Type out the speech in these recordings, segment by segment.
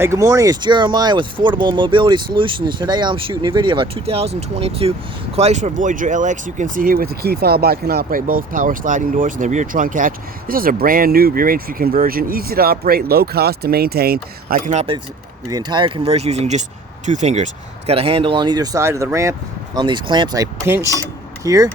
Hey, good morning. It's Jeremiah with Affordable Mobility Solutions. Today I'm shooting a video of a 2022 Chrysler Voyager LX. You can see here with the key fob, I can operate both power sliding doors and the rear trunk hatch. This is a brand new rear entry conversion, easy to operate, low cost to maintain. I can operate the entire conversion using just 2 fingers. It's got a handle on either side of the ramp. On these clamps, I pinch here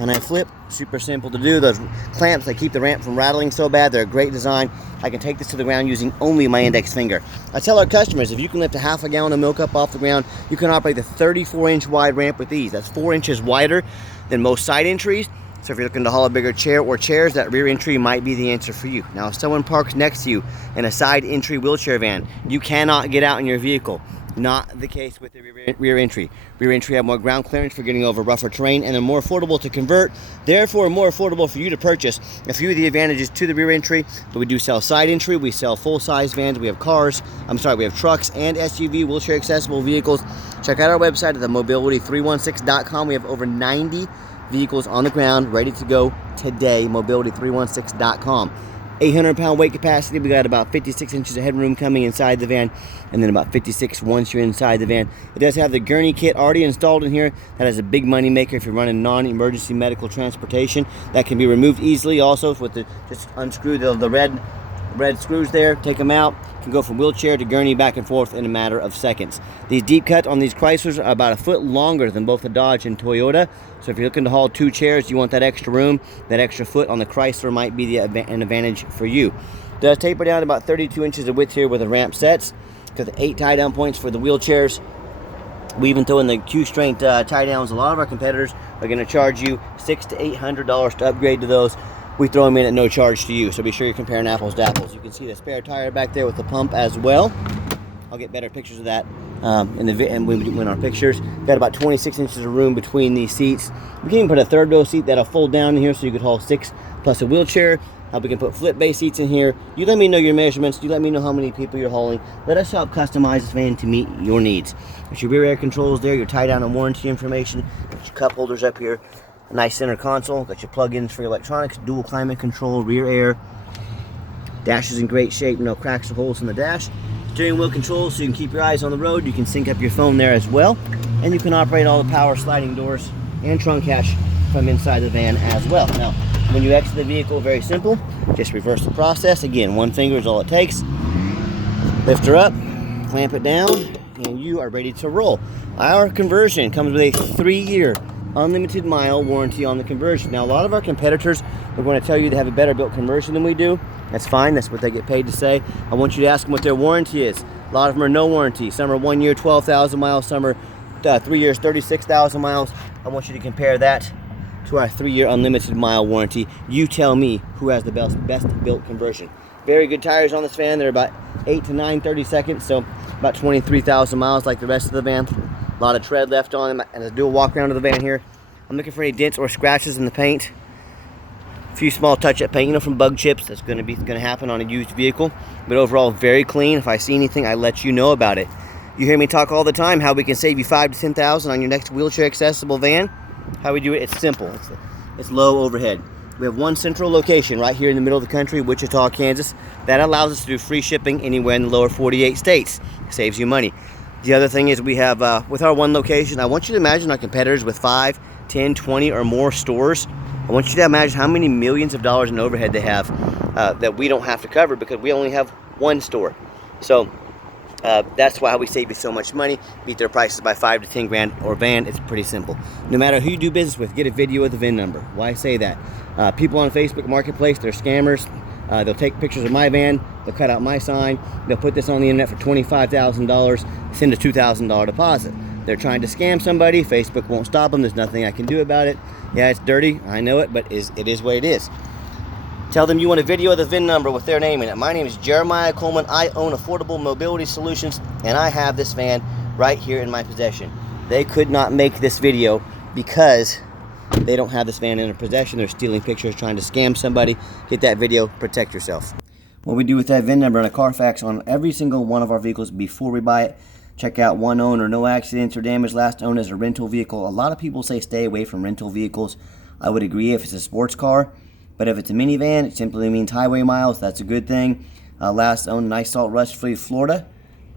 and I flip. Super simple to do. Those clamps, they keep the ramp from rattling so bad. They're a great design. I can take this to the ground using only my index finger. I tell our customers, if you can lift a half a gallon of milk up off the ground, you can operate the 34-inch wide ramp with ease. That's 4 inches wider than most side entries. So if you're looking to haul a bigger chair or chairs, that rear entry might be the answer for you. Now, if someone parks next to you in a side entry wheelchair van, you cannot get out in your vehicle. Not the case with the rear entry. Rear entry have more ground clearance for getting over rougher terrain, and they're more affordable to convert, therefore more affordable for you to purchase. A few of the advantages to the rear entry, but we do sell side entry, we sell full-size vans, we have we have trucks and SUV wheelchair accessible vehicles. Check out our website at themobility316.com. We have over 90 vehicles on the ground ready to go today. Mobility316.com. 800-pound weight capacity. We got about 56 inches of headroom coming inside the van, and then about 56 once you're inside the van. It does have the gurney kit already installed in here. That is a big money maker if you're running non-emergency medical transportation. That can be removed easily also with just unscrew the red screws there, take them out. Can go from wheelchair to gurney back and forth in a matter of seconds. These deep cuts on these Chryslers are about 1 foot longer than both the Dodge and Toyota. So if you're looking to haul 2 chairs, you want that extra room, that extra foot on the Chrysler might be an advantage for you. It does taper down about 32 inches of width here where the ramp sets. Got the 8 tie down points for the wheelchairs. We even throw in the Q-strength tie downs. A lot of our competitors are going to charge you $600 to $800 to upgrade to those. We throw them in at no charge to you, so be sure you're comparing apples to apples. You can see the spare tire back there with the pump as well. I'll get better pictures of that in our pictures. Got about 26 inches of room between these seats. We can even put a third row seat that'll fold down in here so you could haul 6 plus a wheelchair. We can put flip base seats in here. You let me know your measurements. You let me know how many people you're hauling. Let us help customize this van to meet your needs. There's your rear air controls there, your tie down and warranty information. Got your cup holders up here. A nice center console, got your plug-ins for your electronics, dual climate control, rear air. Dash is in great shape, no cracks or holes in the dash. Steering wheel controls so you can keep your eyes on the road. You can sync up your phone there as well. And you can operate all the power sliding doors and trunk hatch from inside the van as well. Now, when you exit the vehicle, very simple. Just reverse the process. Again, 1 finger is all it takes. Lift her up, clamp it down, and you are ready to roll. Our conversion comes with a 3-year unlimited mile warranty on the conversion. Now, a lot of our competitors are going to tell you they have a better built conversion than we do. That's fine. That's what they get paid to say. I want you to ask them what their warranty is. A lot of them are no warranty. Some are 1 year, 12,000 miles. Some are 3 years, 36,000 miles. I want you to compare that to our 3-year unlimited mile warranty. You tell me who has the best built conversion. Very good tires on this van. They're about 8 to 9 30-seconds, so about 23,000 miles like the rest of the van. A lot of tread left on them. And as I do a walk around of the van here, I'm looking for any dents or scratches in the paint. A few small touch-up paint, from bug chips. That's going to happen on a used vehicle. But overall, very clean. If I see anything, I let you know about it. You hear me talk all the time how we can save you $5,000 to $10,000 on your next wheelchair accessible van. How we do it? It's simple. It's low overhead. We have one central location right here in the middle of the country, Wichita, Kansas. That allows us to do free shipping anywhere in the lower 48 states. It saves you money. The other thing is we have, with our one location, I want you to imagine our competitors with 5, 10, 20 or more stores. I want you to imagine how many millions of dollars in overhead they have that we don't have to cover because we only have one store. So that's why we save you so much money. Beat their prices by 5 to 10 grand or van. It's pretty simple. No matter who you do business with, get a video of the VIN number. Why say that? People on Facebook Marketplace, they're scammers. They'll take pictures of my van, they'll cut out my sign, they'll put this on the internet for $25,000, send a $2,000 deposit. They're trying to scam somebody. Facebook won't stop them. There's nothing I can do about it. Yeah, it's dirty, I know it, but it is what it is. Tell them you want a video of the VIN number with their name in it. My name is Jeremiah Coleman. I own Affordable Mobility Solutions, and I have this van right here in my possession. They could not make this video because they don't have this van in their possession. They're stealing pictures, trying to scam somebody. Get that video, protect yourself. What we do with that VIN number and a Carfax on every single one of our vehicles before we buy it. Check out one owner, no accidents or damage, last owned as a rental vehicle. A lot of people say stay away from rental vehicles. I would agree if it's a sports car, but if it's a minivan, it simply means highway miles. That's a good thing. Last owned, nice salt, rust-free Florida.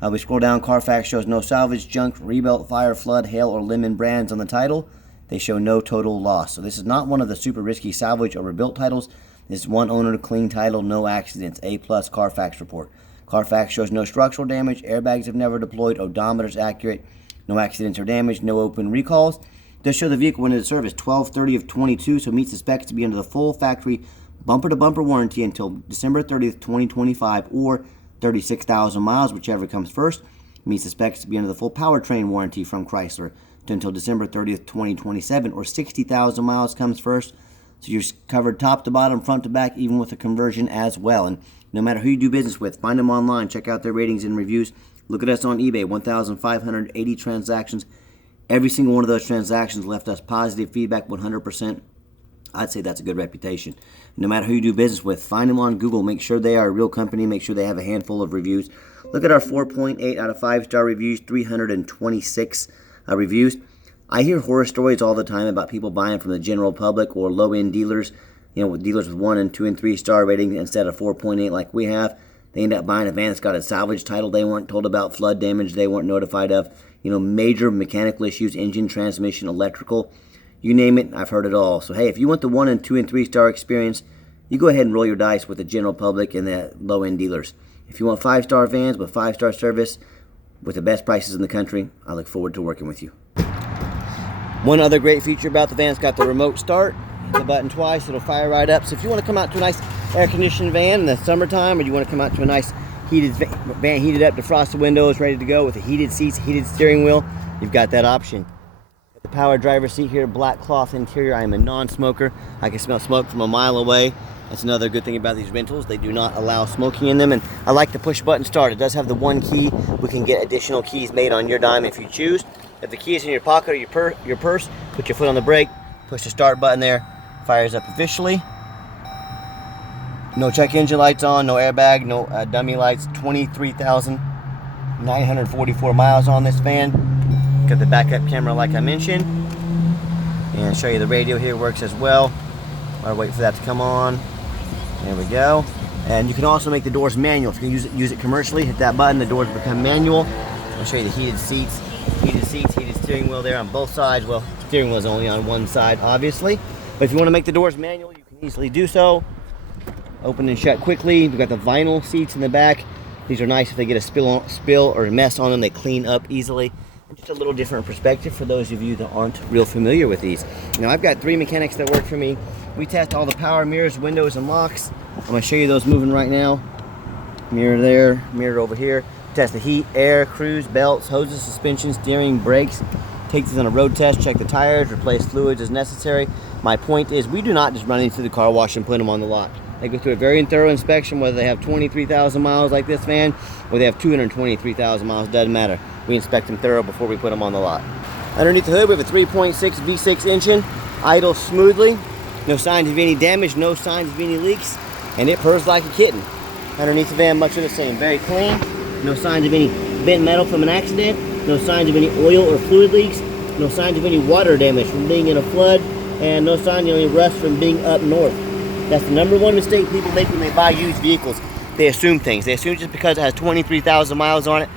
We scroll down, Carfax shows no salvage, junk, rebuilt, fire, flood, hail, or lemon brands on the title. They show no total loss. So this is not one of the super risky salvage or rebuilt titles. This is one owner, clean title, no accidents, A+ Carfax report. Carfax shows no structural damage, airbags have never deployed, odometer's accurate, no accidents or damage, no open recalls. Does show the vehicle went into service 12/30 of 22, so meets the specs to be under the full factory bumper-to-bumper warranty until December 30th, 2025, or 36,000 miles, whichever comes first. Meets the specs to be under the full powertrain warranty from Chrysler until December 30th, 2027, or 60,000 miles comes first. So you're covered top to bottom, front to back, even with a conversion as well. And no matter who you do business with, find them online, check out their ratings and reviews. Look at us on eBay, 1,580 transactions. Every single one of those transactions left us positive feedback, 100%. I'd say that's a good reputation. No matter who you do business with, find them on Google. Make sure they are a real company. Make sure they have a handful of reviews. Look at our 4.8 out of 5-star reviews, 326 reviews. I hear horror stories all the time about people buying from the general public or low-end dealers, with dealers with 1 and 2 and 3-star rating instead of 4.8 like we have. They end up buying a van that's got a salvage title they weren't told about, flood damage they weren't notified of, major mechanical issues, engine, transmission, electrical. You name it, I've heard it all. So hey, if you want the 1 and 2 and 3-star experience, you go ahead and roll your dice with the general public and the low-end dealers. If you want 5-star vans with 5-star service with the best prices in the country, I look forward to working with you. One other great feature about the van, it's got the remote start. Hit the button twice, it'll fire right up. So if you want to come out to a nice air-conditioned van in the summertime, or you want to come out to a nice heated van, heated up, defrosted windows, ready to go with the heated seats, heated steering wheel, you've got that option. The power driver's seat here, black cloth interior. I am a non-smoker. I can smell smoke from a mile away. That's another good thing about these rentals. They do not allow smoking in them, and I like the push button start. It does have the one key. We can get additional keys made on your dime if you choose. If the key is in your pocket or your purse, put your foot on the brake, push the start button there, fires up officially. No check engine lights on, no airbag, no dummy lights. 23,944 miles on this van. Got the backup camera like I mentioned. And show you the radio here works as well. I'll wait for that to come on. There we go. And you can also make the doors manual. If you use it commercially, hit that button, the doors become manual. I'll show you the heated seats, heated steering wheel there on both sides. Well, steering wheel is only on one side, obviously. But if you want to make the doors manual, you can easily do so. Open and shut quickly. We've got the vinyl seats in the back. These are nice if they get a spill or a mess on them, they clean up easily. And just a little different perspective for those of you that aren't real familiar with these. Now, I've got 3 mechanics that work for me. We test all the power mirrors, windows, and locks. I'm going to show you those moving right now. Mirror there, mirror over here. Test the heat, air, cruise, belts, hoses, suspension, steering, brakes. Take these on a road test, check the tires, replace fluids as necessary. My point is, we do not just run these through the car wash and put them on the lot. They go through a very thorough inspection, whether they have 23,000 miles like this van, or they have 223,000 miles, doesn't matter. We inspect them thorough before we put them on the lot. Underneath the hood, we have a 3.6 V6 engine, idles smoothly. No signs of any damage, no signs of any leaks, and it purrs like a kitten. Underneath the van, much of the same, very clean. No signs of any bent metal from an accident, no signs of any oil or fluid leaks, no signs of any water damage from being in a flood, and no signs of any rust from being up north. That's the #1 mistake people make when they buy used vehicles. They assume things. They assume just because it has 23,000 miles on it,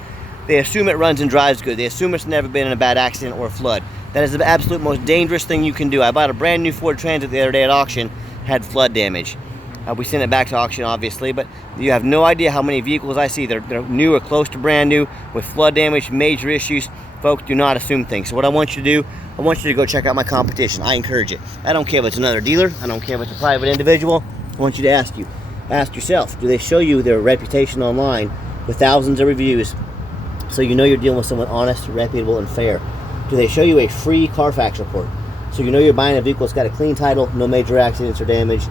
they assume it runs and drives good. They assume it's never been in a bad accident or a flood. That is the absolute most dangerous thing you can do. I bought a brand new Ford Transit the other day at auction, had flood damage. We sent it back to auction, obviously, but you have no idea how many vehicles I see. They're new or close to brand new with flood damage, major issues. Folks, do not assume things. So what I want you to do, I want you to go check out my competition. I encourage it. I don't care if it's another dealer. I don't care if it's a private individual. I want you to ask yourself, do they show you their reputation online with thousands of reviews so you know you're dealing with someone honest, reputable, and fair? Do they show you a free Carfax report so you know you're buying a vehicle that's got a clean title, no major accidents or damage,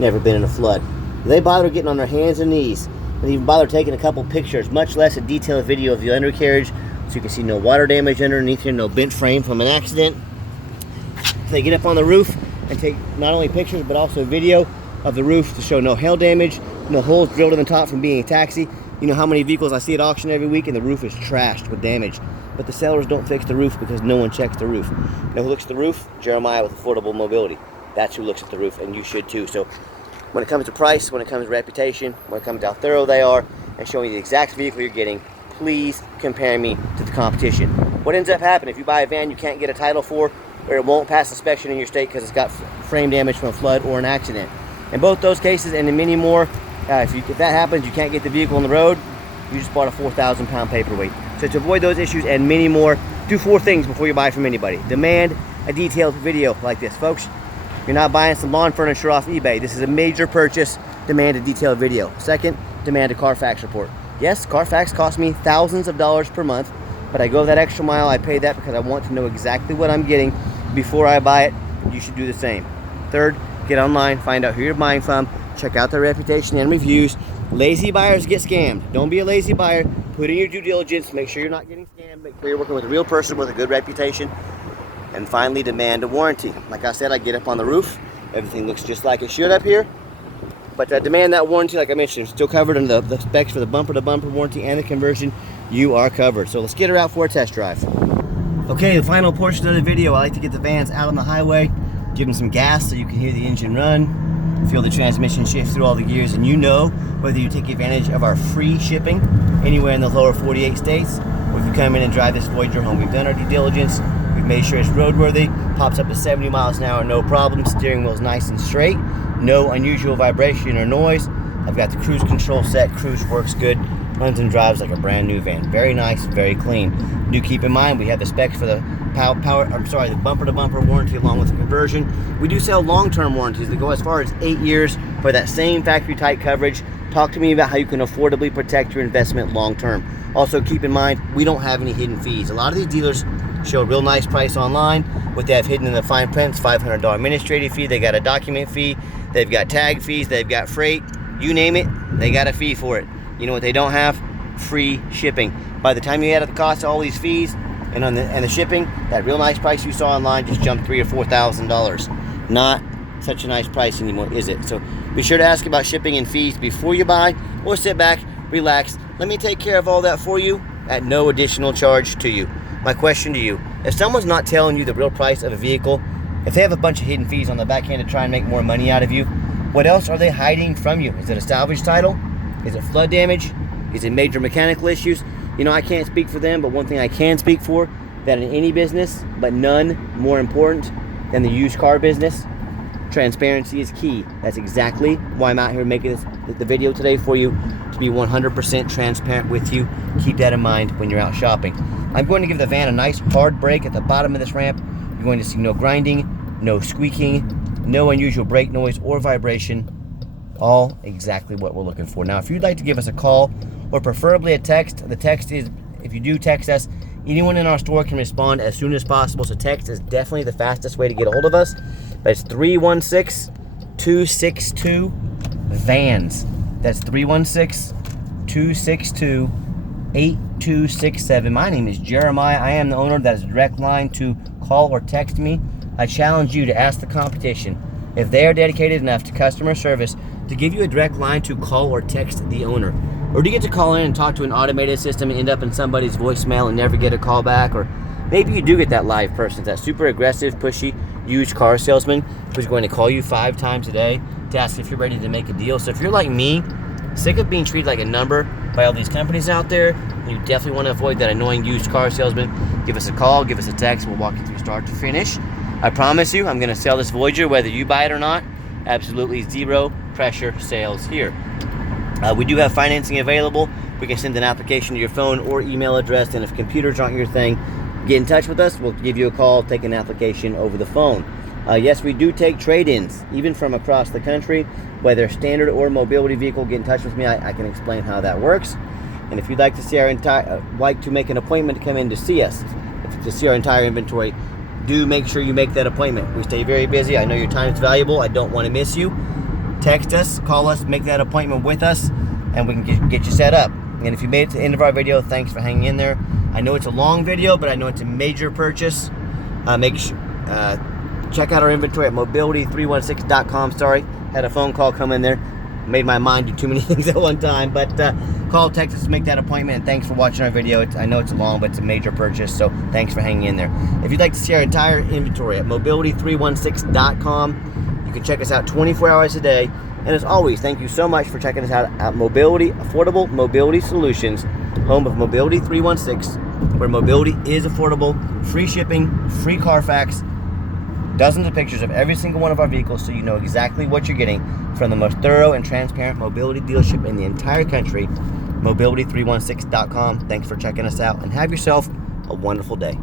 never been in a flood? Do they bother getting on their hands and knees and even bother taking a couple pictures, much less a detailed video of the undercarriage so you can see no water damage underneath here, no bent frame from an accident? Do they get up on the roof and take not only pictures but also video of the roof to show no hail damage, no holes drilled in the top from being a taxi? You know how many vehicles I see at auction every week and the roof is trashed with damage. But the sellers don't fix the roof because no one checks the roof. You know who looks at the roof? Jeremiah with Affordable Mobility. That's who looks at the roof, and you should too. So when it comes to price, when it comes to reputation, when it comes to how thorough they are, and showing you the exact vehicle you're getting, please compare me to the competition. What ends up happening if you buy a van you can't get a title for, or it won't pass inspection in your state because it's got frame damage from a flood or an accident? In both those cases, and in many more, if that happens, you can't get the vehicle on the road, you just bought a 4,000 pound paperweight. So to avoid those issues and many more, do 4 things before you buy from anybody. Demand a detailed video like this. Folks, you're not buying some lawn furniture off eBay. This is a major purchase. Demand a detailed video. Second, demand a Carfax report. Yes, Carfax costs me thousands of dollars per month, but I go that extra mile. I pay that because I want to know exactly what I'm getting before I buy it. You should do the same. Third, get online, find out who you're buying from, check out their reputation and reviews. Lazy buyers get scammed. Don't be a lazy buyer. Put in your due diligence. Make sure you're not getting scammed. Make sure you're working with a real person with a good reputation. And finally, demand a warranty. Like I said, I get up on the roof. Everything looks just like it should up here. But demand that warranty, like I mentioned, still covered under the specs for the bumper-to-bumper warranty and the conversion. You are covered. So let's get her out for a test drive. Okay, the final portion of the video, I like to get the vans out on the highway, give them some gas so you can hear the engine run, feel the transmission shift through all the gears, and you know whether you take advantage of our free shipping anywhere in the lower 48 states, or if you come in and drive this Voyager home. We've done our due diligence. We've made sure it's roadworthy, pops up to 70 miles an hour, no problem. Steering wheel's nice and straight, no unusual vibration or noise. I've got the cruise control set, cruise works good, runs and drives like a brand new van. Very nice, very clean. Do keep in mind we have the specs for the the bumper-to-bumper warranty along with the conversion. We do sell long-term warranties that go as far as 8 years for that same factory-type coverage. Talk to me about how you can affordably protect your investment long-term. Also, keep in mind, we don't have any hidden fees. A lot of these dealers show a real nice price online. What they have hidden in the fine print is $500 administrative fee. They got a document fee. They've got tag fees. They've got freight. You name it, they got a fee for it. You know what they don't have? Free shipping. By the time you add up the cost of all these fees and the shipping, that real nice price you saw online just jumped $3,000 or $4,000. Not such a nice price anymore, is it? So be sure to ask about shipping and fees before you buy, or sit back, relax. Let me take care of all that for you at no additional charge to you. My question to you, if someone's not telling you the real price of a vehicle, if they have a bunch of hidden fees on the back end to try and make more money out of you, what else are they hiding from you? Is it a salvage title? Is it flood damage? Is it major mechanical issues? You know, I can't speak for them, but one thing I can speak for, that in any business, but none more important than the used car business, transparency is key. That's exactly why I'm out here making the video today for you, to be 100% transparent with you. Keep that in mind when you're out shopping. I'm going to give the van a nice hard brake at the bottom of this ramp. You're going to see no grinding, no squeaking, no unusual brake noise or vibration. All exactly what we're looking for. Now, if you'd like to give us a call or preferably a text, the text is, if you do text us, anyone in our store can respond as soon as possible. So text is definitely the fastest way to get a hold of us. But it's 316-262-VANS. That's 316-262-8267. My name is Jeremiah. I am the owner. That is a direct line to call or text me. I challenge you to ask the competition if they are dedicated enough to customer service to give you a direct line to call or text the owner. Or do you get to call in and talk to an automated system and end up in somebody's voicemail and never get a call back? Or maybe you do get that live person, that super aggressive, pushy, used car salesman who's going to call you 5 times a day to ask if you're ready to make a deal. So if you're like me, sick of being treated like a number by all these companies out there, you definitely want to avoid that annoying used car salesman, give us a call, give us a text. We'll walk you through start to finish. I promise you, I'm going to sell this Voyager whether you buy it or not. Absolutely zero pressure sales here. We do have financing available. We can send an application to your phone or email address, and if computers aren't your thing, get in touch with us. We'll give you a call, take an application over the phone. Yes, we do take trade-ins, even from across the country, whether standard or mobility vehicle. Get in touch with me. I can explain how that works. And if you'd like to see like to make an appointment to come in to see us, to see our entire inventory, do make sure you make that appointment. We stay very busy. I know your time is valuable. I don't want to miss you. Text us, call us, make that appointment with us, and we can get you set up. And if you made it to the end of our video, thanks for hanging in there. I know it's a long video, but I know it's a major purchase. Check out our inventory at mobility316.com. Sorry, had a phone call come in there. Made my mind do too many things at one time, but call, text us to make that appointment, and thanks for watching our video. I know it's long, but it's a major purchase, so thanks for hanging in there. If you'd like to see our entire inventory at mobility316.com, you can check us out 24 hours a day. And as always, thank you so much for checking us out at Mobility, Affordable Mobility Solutions. home of Mobility 316, where mobility is affordable, free shipping, free Carfax, dozens of pictures of every single one of our vehicles so you know exactly what you're getting from the most thorough and transparent mobility dealership in the entire country, mobility316.com. Thanks for checking us out and have yourself a wonderful day.